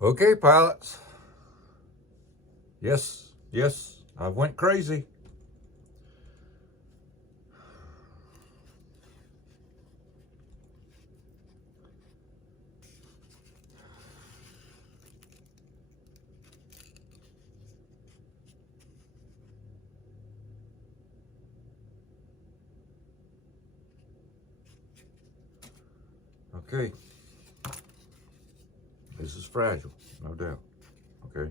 Okay, pilots. Yes, I went crazy. Okay. This is fragile, no doubt. Okay.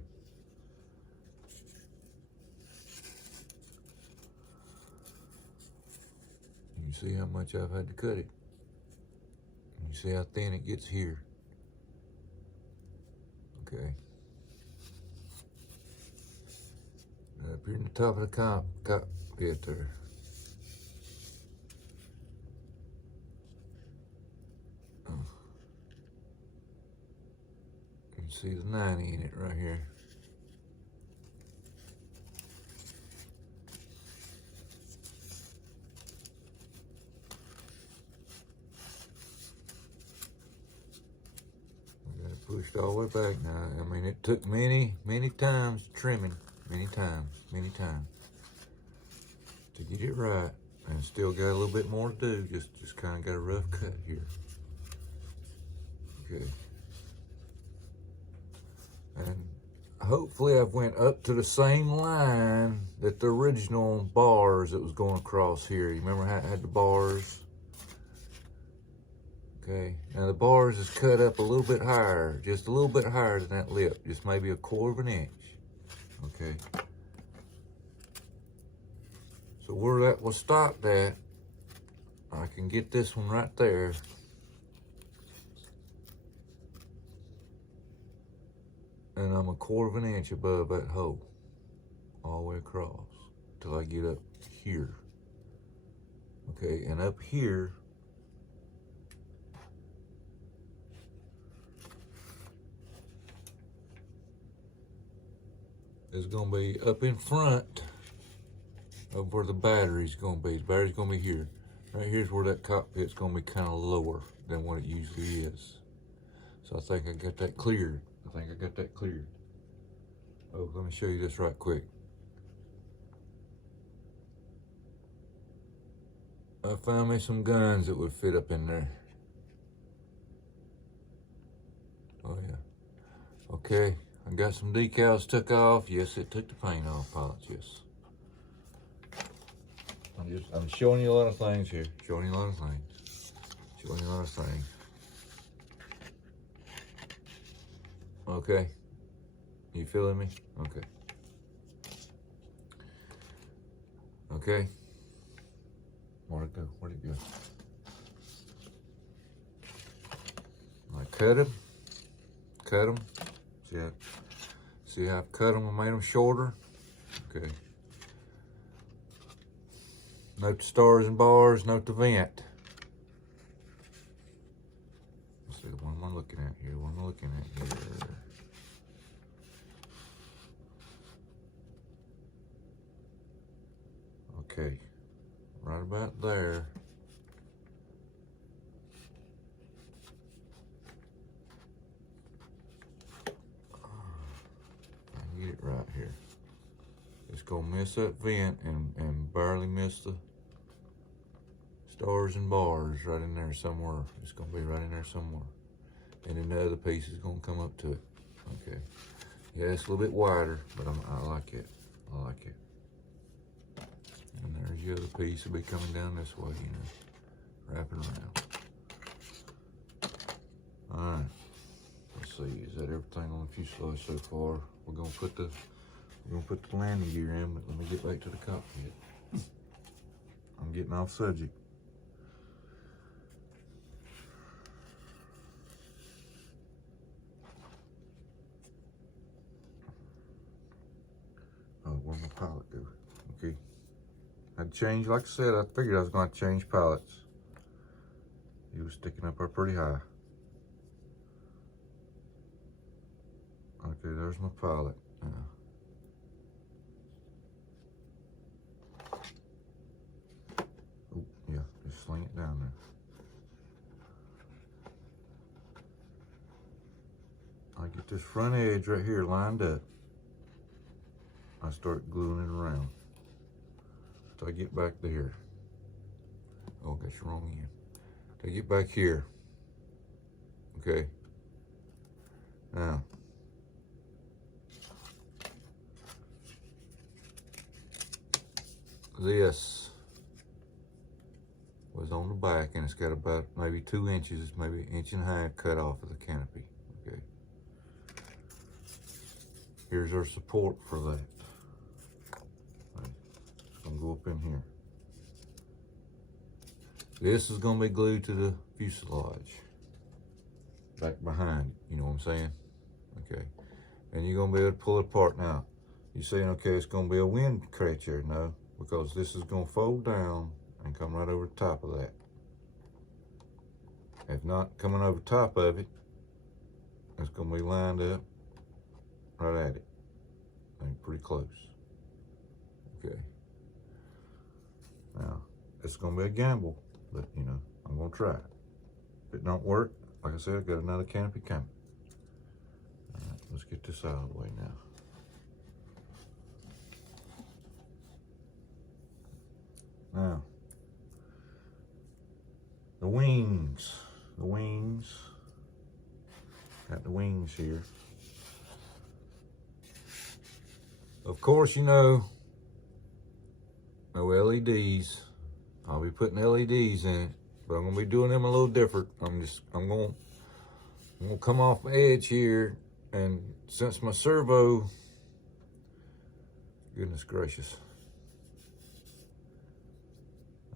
You see how much I've had to cut it. You see how thin it gets here. Okay. Up here in the top of the cockpit there. You can see the 90 in it right here. I got it pushed all the way back now. I mean, it took many times trimming, many times to get it right. And still got a little bit more to do. Just kind of got a rough cut here. Okay. And hopefully I've went up to the same line that the original bars that was going across here. You remember how it had the bars? Okay. Now the bars is cut up a little bit higher, just a little bit higher than that lip, just maybe 1/4 inch. Okay. So where that was stopped at, I can get this one right there. And I'm 1/4 inch above that hole, all the way across, till I get up here. Okay, and up here, is gonna be up in front of where the battery's gonna be. The battery's gonna be here. Right here's where that cockpit's gonna be kind of lower than what it usually is. So I think I got that cleared. Oh, let me show you this right quick. I found me some guns that would fit up in there. Oh yeah. Okay, I got some decals took off. Yes, it took the paint off, pilots, yes. I'm showing you a lot of things here. Showing you a lot of things. Okay. You feeling me? Okay. Okay. Where'd it go? I cut them. See how I've cut them and made them shorter? Okay. Note the stars and bars, note the vent. Let's see, what am I looking at here? Okay, right about there. I get it right here. It's gonna miss that vent and barely miss the stars and bars right in there somewhere. It's gonna be right in there somewhere. And then the other piece is gonna come up to it. Okay. Yeah, it's a little bit wider, but I like it. And there's the other piece will be coming down this way, wrapping around. All right. Let's see. Is that everything on the fuselage so far? We're gonna put the landing gear in, but let me get back to the cockpit. I'm getting off subject. Oh, where'd my pilot go? Okay. I'd change, like I said, I figured I was going to change pilots. He was sticking up there pretty high. Okay, there's my pilot. Oh, yeah, just sling it down there. I get this front edge right here lined up, I start gluing it around. So I get back there. Oh, that's the wrong end. I get back here. Okay. Now, this was on the back, and it's got about maybe 2 inches, maybe 1.5 inches cut off of the canopy. Okay. Here's our support for that. It's gonna go up in here. This is gonna be glued to the fuselage, back behind, you know what I'm saying? Okay. And you're gonna be able to pull it apart. Now, you're saying, okay, it's gonna be a wind catch there. No, because this is gonna fold down and come right over the top of that. If not coming over top of it, it's gonna be lined up right at it. And pretty close. Okay. Now, it's gonna be a gamble, but you know, I'm gonna try it. If it don't work, like I said, I got another canopy coming. All right, let's get this out of the way now. Now, the wings, got the wings here. Of course, you know, no LEDs. I'll be putting LEDs in it, but I'm gonna be doing them a little different. I'm gonna come off my edge here, and since my servo, goodness gracious,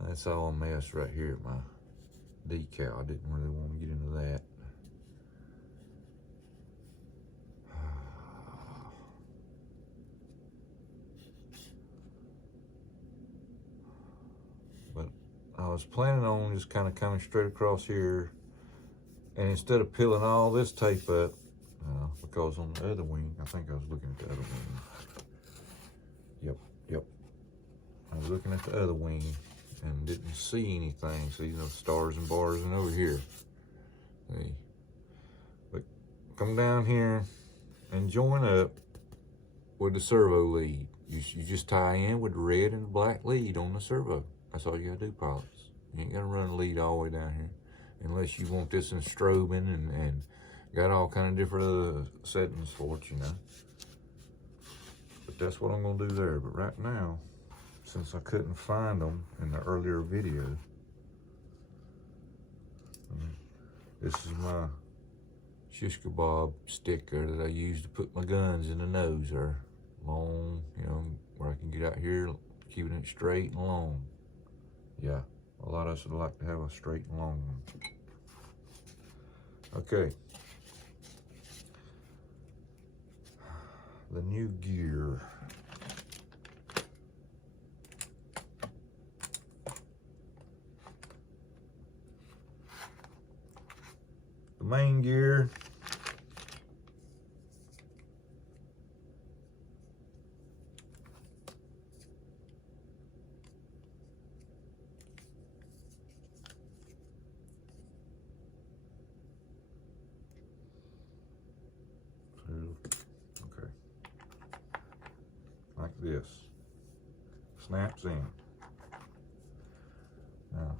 that's all a mess right here at my decal. I didn't really want to get into that. But I was planning on just kind of coming straight across here, and instead of peeling all this tape up, because on the other wing, I think I was looking at the other wing. Yep. I was looking at the other wing and didn't see anything. See, you know, stars and bars and over here. See, but come down here and join up with the servo lead. You just tie in with the red and the black lead on the servo. That's all you gotta do, pilots. You ain't gotta run the lead all the way down here, unless you want this in strobing and got all kind of different other settings for it, you know. But that's what I'm gonna do there. But right now, since I couldn't find them in the earlier video, this is my shish kebab sticker that I use to put my guns in the nose, or long, you know, where I can get out here, keeping it straight and long. Yeah, a lot of us would like to have a straight and long one. Okay. The new gear. The main gear. Okay. Like this. Snaps in. Now,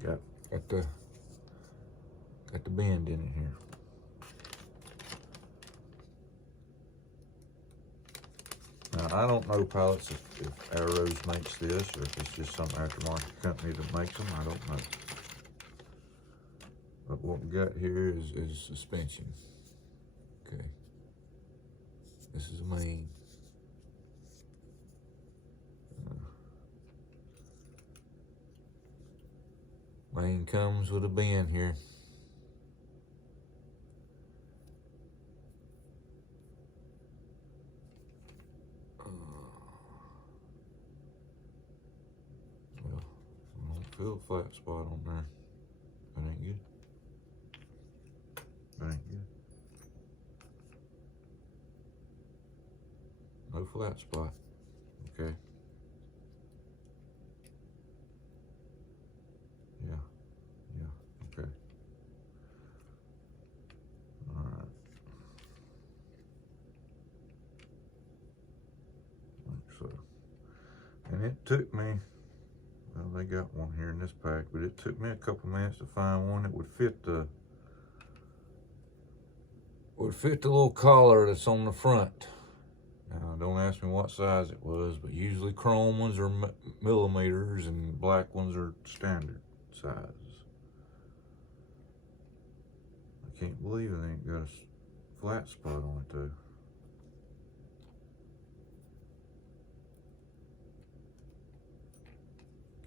got the bend in it here. Now, I don't know, pilots, if Arrows makes this, or if it's just some aftermarket company that makes them. I don't know. But what we got here is suspension. Okay. This is the main. Main comes with a bend here. Well, I don't feel a flat spot on there. That ain't good. That ain't good. No flat spot. Okay. Yeah, okay. So, and it took me, well, they got one here in this pack, but it took me a couple minutes to find one that would fit the little collar that's on the front. Now, don't ask me what size it was, but usually chrome ones are millimeters and black ones are standard size. I can't believe it ain't got a flat spot on it though.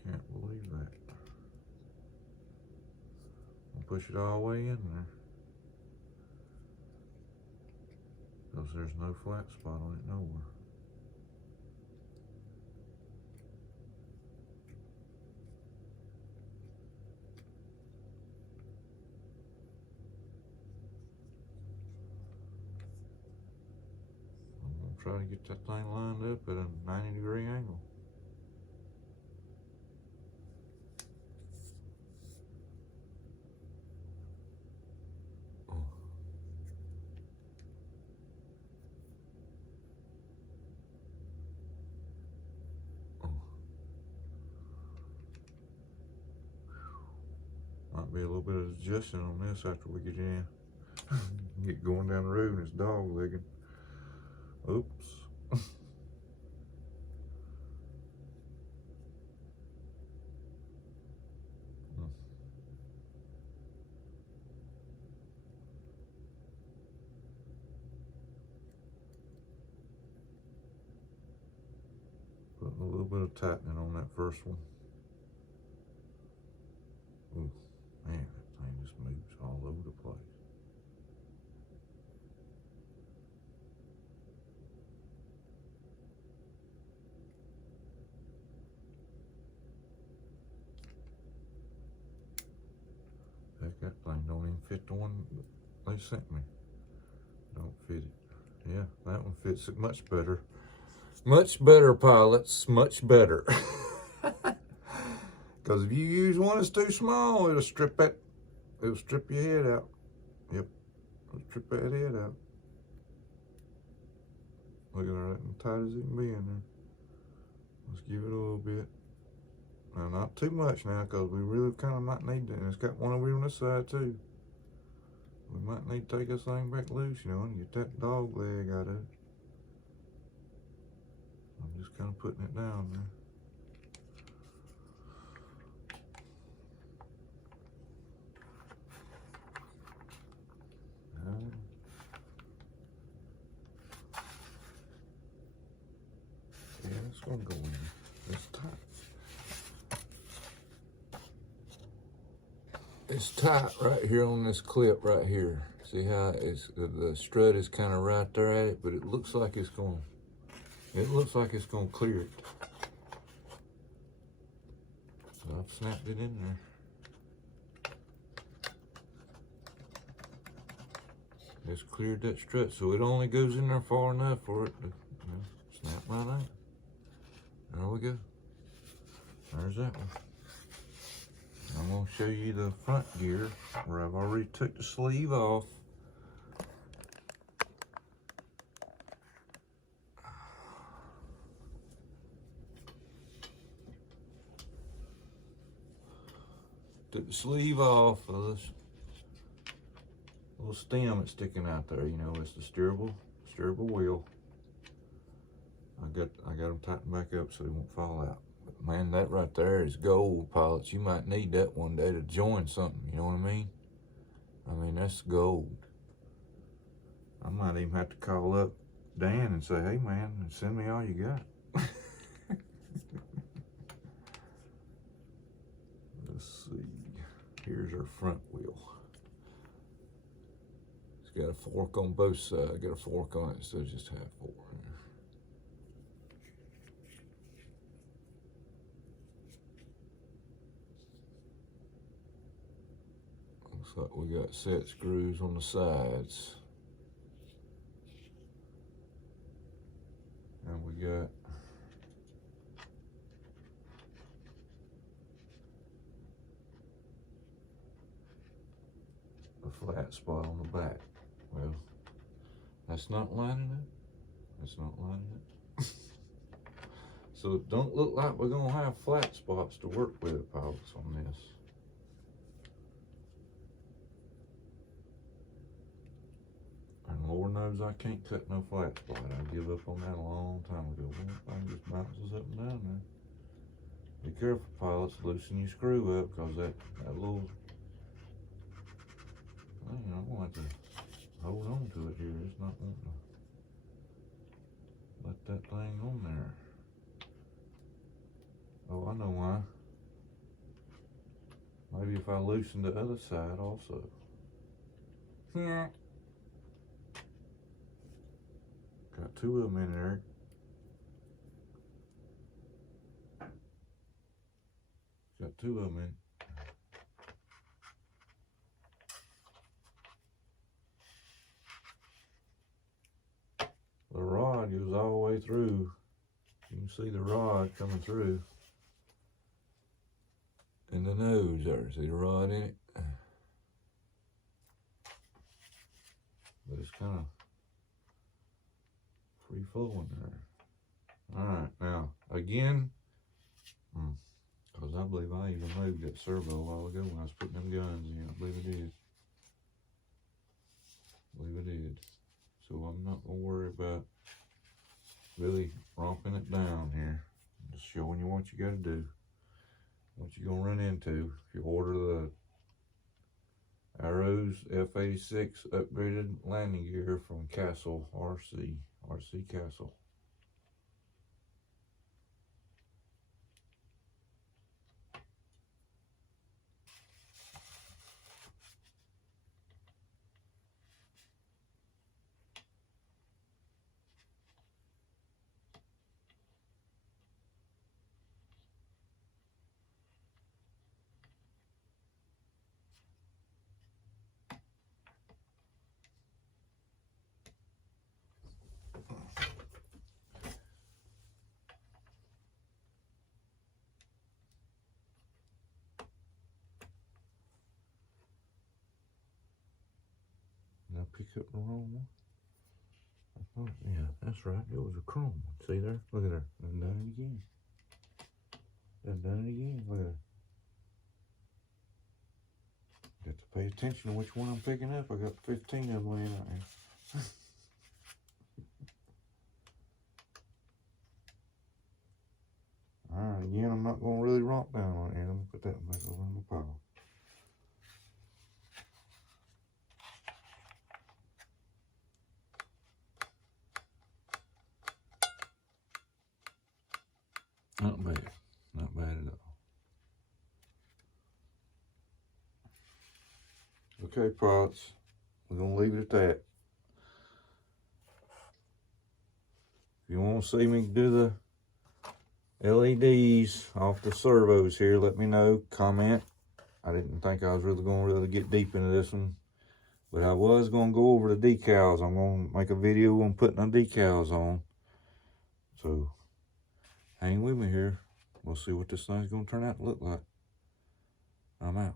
Can't believe that. I'll push it all the way in there, because there's no flat spot on it nowhere. I'm gonna try to get that thing lined up at a 90-degree angle. Might be a little bit of adjusting on this after we get in. Get going down the road and it's dog legging. Oops. Putting a little bit of tightening on that first one. Ooh, man, that thing just moves all over the place. Heck, that thing don't even fit the one they sent me. Don't fit it. Yeah, that one fits it much better. Much better, pilots, much better. Because if you use one that's too small, it'll strip your head out. Yep, it'll strip that head out. Look at that, as tight as it can be in there. Let's give it a little bit. Now, not too much now, because we really kind of might need that. And it's got one over here on this side too. We might need to take this thing back loose, you know, and get that dog leg out of it. I'm just kind of putting it down there. Yeah, it's gonna go in. It's tight. It's tight right here on this clip right here. See how it's the strut is kind of right there at it, but it looks like it's going. It looks like it's gonna clear it. So I've snapped it in there. It's cleared that strut, so it only goes in there far enough for it to, you know, snap right out. There we go. There's that one. I'm going to show you the front gear where I've already took the sleeve off. Took the sleeve off of this little stem that's sticking out there. You know, it's the steerable wheel. I got them tightened back up so they won't fall out. But man, that right there is gold, pilots. You might need that one day to join something, you know what I mean? I mean, that's gold. I might even have to call up Dan and say, hey man, send me all you got. Let's see. Here's our front wheel. It's got a fork on both sides. Got a fork on it instead of just half fork. Looks like we got set screws on the sides. And we got a flat spot on the back. Well, that's not lining up. That's not lining up. So it don't look like we're gonna have flat spots to work with, pilots, on this. And Lord knows I can't cut no flat spot. I give up on that a long time ago. Well, I just bounces up and down there. Be careful, pilots, loosen your screw up, because that little, well, you know, I'm going to have to hold on to it here. It's not wanting to let that thing on there. Oh, I know why. Maybe if I loosen the other side also. Yeah. Got two of them in there. Got two of them in. The rod goes all the way through. You can see the rod coming through. And the nose there, see the rod in it? But it's kind of free flowing there. Alright, now, again, because I believe I even moved that servo a while ago when I was putting them guns in. I believe I did. So I'm not going to worry about really romping it down here. I'm just showing you what you got to do. What you're going to run into if you order the Arrows F-86 upgraded landing gear from Castle RC Castle. Did I pick up the wrong one? I thought, yeah, that's right. It was a chrome one. See there? Look at there. I've done it again. Look at that. Got to pay attention to which one I'm picking up. I got 15 of them laying out here. Alright, again, I'm not going to really romp down on it. Let me put that one back over in the pile. Not bad. Not bad at all. Okay, pilots. We're going to leave it at that. If you want to see me do the LEDs off the servos here, let me know. Comment. I didn't think I was really going to get deep into this one. But I was going to go over the decals. I'm going to make a video on putting the decals on. So, hang with me here. We'll see what this thing's going to turn out to look like. I'm out.